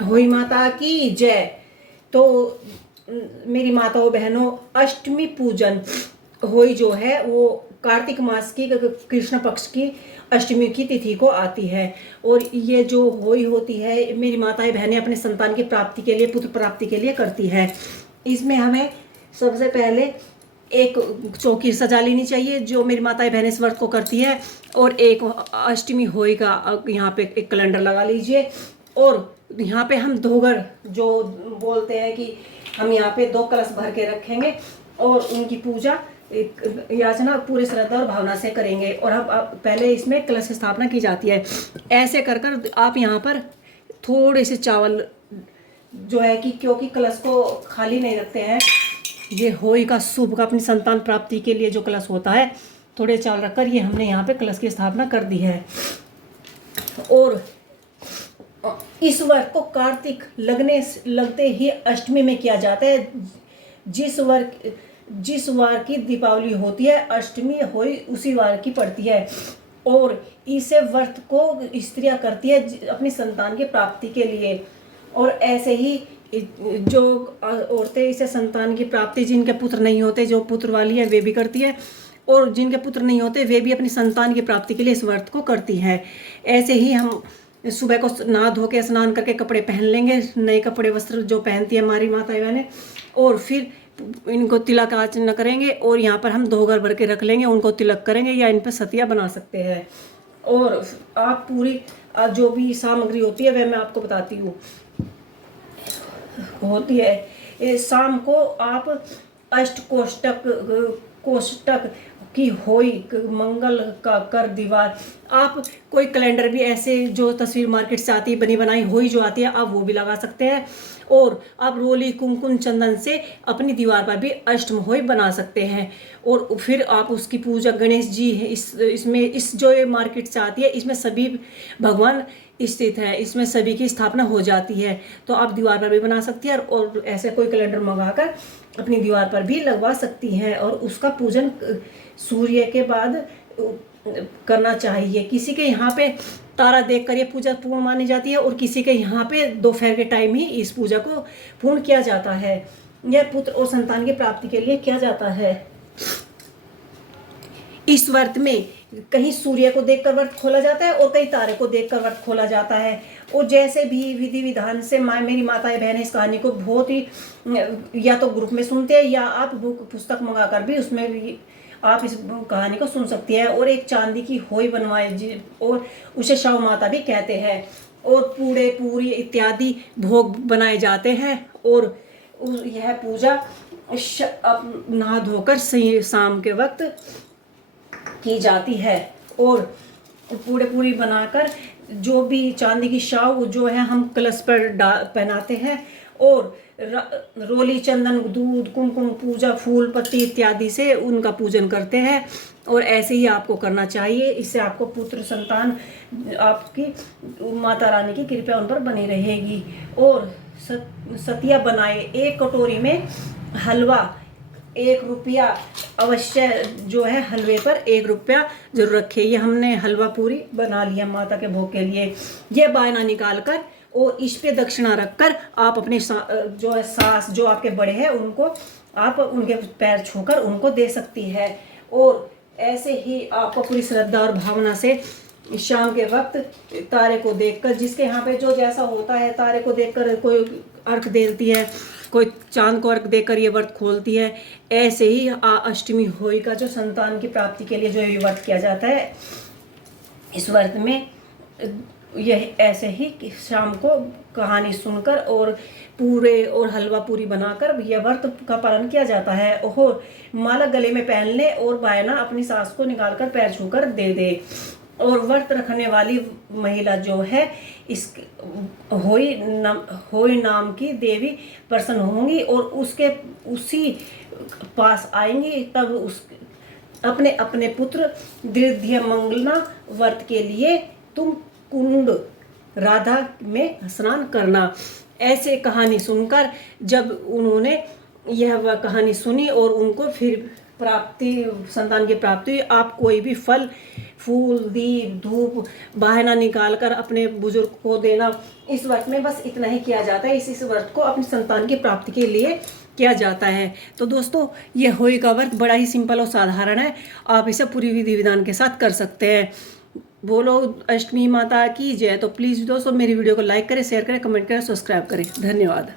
होई माता की जय। तो मेरी माताओं बहनों, अष्टमी पूजन होई जो है वो कार्तिक मास की कृष्ण पक्ष की अष्टमी की तिथि को आती है। और ये जो होई होती है मेरी माताएं बहनें अपने संतान की प्राप्ति के लिए, पुत्र प्राप्ति के लिए करती है। इसमें हमें सबसे पहले एक चौकी सजा लेनी चाहिए जो मेरी माताएं बहनें इस व्रत को करती है, और एक अष्टमी होई का यहाँ पे एक कैलेंडर लगा लीजिए। और यहाँ पे हम धोगर जो बोलते हैं कि हम यहाँ पे 2 कलश भर के रखेंगे और उनकी पूजा याचना पूरी श्रद्धा और भावना से करेंगे। और हम पहले इसमें कलश की स्थापना की जाती है। ऐसे कर कर आप यहाँ पर थोड़े से चावल जो है कि क्योंकि कलश को खाली नहीं रखते हैं, ये होई का शुभ का अपनी संतान प्राप्ति के लिए जो कलश होता है, थोड़े चावल रखकर ये हमने यहाँ पे कलश की स्थापना कर दी है। और इस व्रत को कार्तिक लगते ही अष्टमी में किया जाता है। जिस वार की दीपावली होती है अष्टमी होई उसी वार की पड़ती है। और इसे व्रत को स्त्रियां करती है अपनी संतान की प्राप्ति के लिए। और ऐसे ही जो औरतें इसे संतान की प्राप्ति, जिनके पुत्र नहीं होते, जो पुत्र वाली है वे भी करती है, और जिनके पुत्र नहीं होते वे भी अपनी संतान की प्राप्ति के लिए इस व्रत को करती है। ऐसे ही हम सुबह को नहा धो के स्नान करके कपड़े पहन लेंगे, नए कपड़े वस्त्र जो पहनती है हमारी माताएं बहनें, और फिर इनको तिलक आचरण करेंगे। और यहाँ पर हम धोगर भर के रख लेंगे, उनको तिलक करेंगे या इन पर सतिया बना सकते हैं। और आप पूरी जो भी सामग्री होती है वह मैं आपको बताती हूँ होती है। शाम को आप कोष्टक की होई मंगल का कर दीवार, आप कोई कैलेंडर भी ऐसे जो तस्वीर मार्केट से आती है बनी बनाई होई जो आती है आप वो भी लगा सकते हैं। और आप रोली कुमकुम चंदन से अपनी दीवार पर भी अष्टम होई बना सकते हैं। और फिर आप उसकी पूजा, गणेश जी है इसमें, इस जो ये मार्केट से आती है इसमें सभी भगवान स्थित है, इसमें सभी की स्थापना हो जाती है। तो आप दीवार पर भी बना सकती हैं और ऐसे कोई कैलेंडर मंगाकर अपनी दीवार पर भी लगवा सकती हैं। और उसका पूजन सूर्य के बाद करना चाहिए। किसी के यहाँ पे तारा देखकर ये पूजा पूर्ण मानी जाती है और किसी के यहाँ पे दोपहर के टाइम ही इस पूजा को पूर्ण किया जाता है। यह पुत्र और संतान की प्राप्ति के लिए किया जाता है। इस व्रत में कहीं सूर्य को देखकर व्रत खोला जाता है और कहीं तारे को देखकर व्रत खोला जाता है। और जैसे भी विधि विधान से मेरी माताएं बहनें इस कहानी को बहुत ही या तो ग्रुप में सुनते हैं या आप बुक पुस्तक मंगाकर भी उसमें भी आप इस कहानी को सुन सकती है। और एक चांदी की होई बनवाए और उसे शव माता भी कहते हैं। और पूड़े पूरी इत्यादि भोग बनाए जाते हैं। और यह पूजा नहा धोकर शाम के वक्त की जाती है। और पूड़े पूरी बनाकर जो भी चांदी की शाव जो है हम कलश पर पहनाते हैं। और रोली चंदन दूध कुमकुम पूजा फूल पत्ती इत्यादि से उनका पूजन करते हैं। और ऐसे ही आपको करना चाहिए। इससे आपको पुत्र संतान, आपकी माता रानी की कृपा उन पर बनी रहेगी। और सतिया बनाए, एक कटोरी में हलवा 1 रुपया अवश्य जो है हलवे पर 1 रुपया जरूर रखे। ये हमने हलवा पूरी बना लिया माता के भोग के लिए। ये बायना निकाल कर और इस पे दक्षिणा रखकर आप अपने जो है सास जो आपके बड़े हैं उनको आप उनके पैर छूकर उनको दे सकती है। और ऐसे ही आपको पूरी श्रद्धा और भावना से शाम के वक्त तारे को देखकर, जिसके यहाँ पे जो जैसा होता है, तारे को देखकर कोई अर्घ देती है, कोई चांद को अर्घ देकर ये व्रत खोलती है। ऐसे ही अष्टमी होई का जो संतान की प्राप्ति के लिए जो ये व्रत किया जाता है, इस व्रत में यह ऐसे ही शाम को कहानी सुनकर और पूरे और हलवा पूरी बनाकर यह व्रत का पालन किया जाता है। और माला गले में पहन ले और बायना अपनी सास को निकालकर पैर छूकर दे दे। और व्रत रखने वाली महिला जो है इस होई नाम की देवी प्रसन्न होंगी और उसके उसी पास आएंगी। तब उस अपने अपने पुत्र दृढ़ मंगलना व्रत के लिए तुम कुंड राधा में स्नान करना। ऐसे कहानी सुनकर जब उन्होंने यह कहानी सुनी और उनको फिर प्राप्ति, संतान की प्राप्ति हुई, आप कोई भी फल, फूल, दीप, धूप, बहाना निकाल कर अपने बुजुर्ग को देना, इस व्रत में बस इतना ही किया जाता है। इस व्रत को अपनी संतान की प्राप्ति के लिए किया जाता है। तो दोस्तों, ये होली का व्रत बड़ा ही सिंपल और साधारण है, आप इसे पूरी विधि विधान के साथ कर सकते हैं। बोलो अष्टमी माता की जय। तो प्लीज़ दोस्तों मेरी वीडियो को लाइक करें, शेयर करें, कमेंट करें, सब्सक्राइब करें। धन्यवाद।